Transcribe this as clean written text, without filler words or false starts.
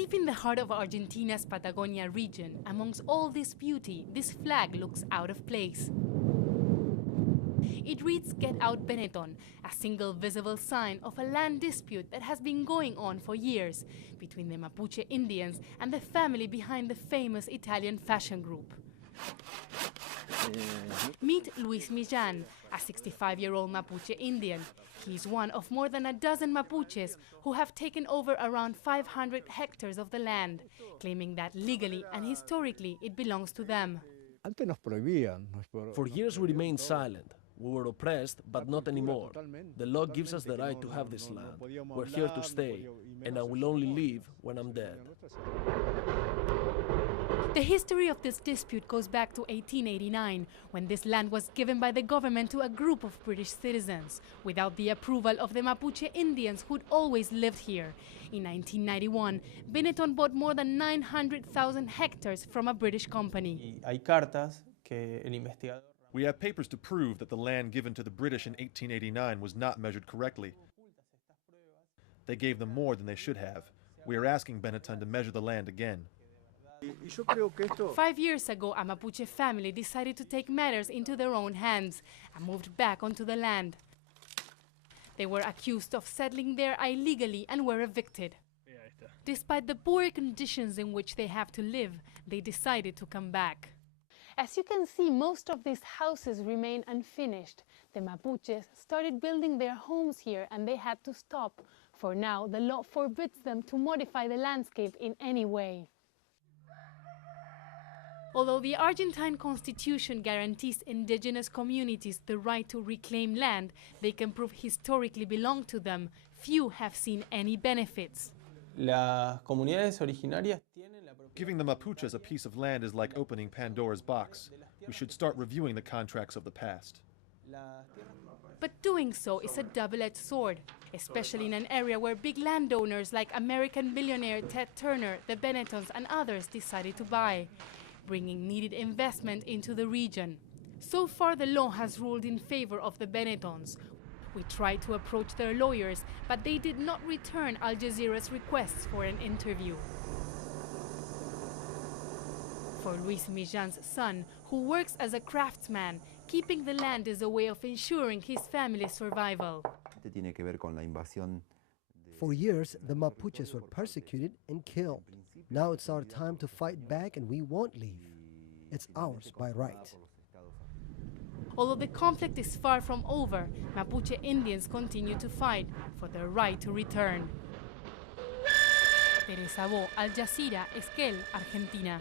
Deep in the heart of Argentina's Patagonia region, amongst all this beauty, this flag looks out of place. It reads "Get out Bennetton," a single visible sign of a land dispute that has been going on for years between the Mapuche Indians and the family behind the famous Italian fashion group. Meet Luis Millán, a 65-year-old Mapuche Indian. He's one of more than a dozen Mapuches who have taken over around 500 hectares of the land, claiming that legally and historically it belongs to them. For years we remained silent. We were oppressed, but not anymore. The law gives us the right to have this land. We're here to stay, and I will only leave when I'm dead. The history of this dispute goes back to 1889, when this land was given by the government to a group of British citizens, without the approval of the Mapuche Indians who'd always lived here. In 1991, Bennetton bought more than 900,000 hectares from a British company. We have papers to prove that the land given to the British in 1889 was not measured correctly. They gave them more than they should have. We are asking Bennetton to measure the land again. 5 years ago, a Mapuche family decided to take matters into their own hands and moved back onto the land. They were accused of settling there illegally and were evicted. Despite the poor conditions in which they have to live, they decided to come back. As you can see, most of these houses remain unfinished. The Mapuches started building their homes here and they had to stop. For now, the law forbids them to modify the landscape in any way. Although the Argentine Constitution guarantees indigenous communities the right to reclaim land they can prove historically belong to them, few have seen any benefits. Giving the Mapuches a piece of land is like opening Pandora's box. We should start reviewing the contracts of the past. But doing so is a double-edged sword, especially in an area where big landowners like American billionaire Ted Turner, the Bennettons and others decided to buy, bringing needed investment into the region. So far, the law has ruled in favor of the Bennettons. We tried to approach their lawyers, but they did not return Al Jazeera's requests for an interview. For Luis Millán's son, who works as a craftsman, keeping the land is a way of ensuring his family's survival. For years, the Mapuches were persecuted and killed. Now it's our time to fight back and we won't leave. It's ours by right. Although the conflict is far from over, Mapuche Indians continue to fight for their right to return. Teresa Bo, Al Jazeera, Esquel, Argentina.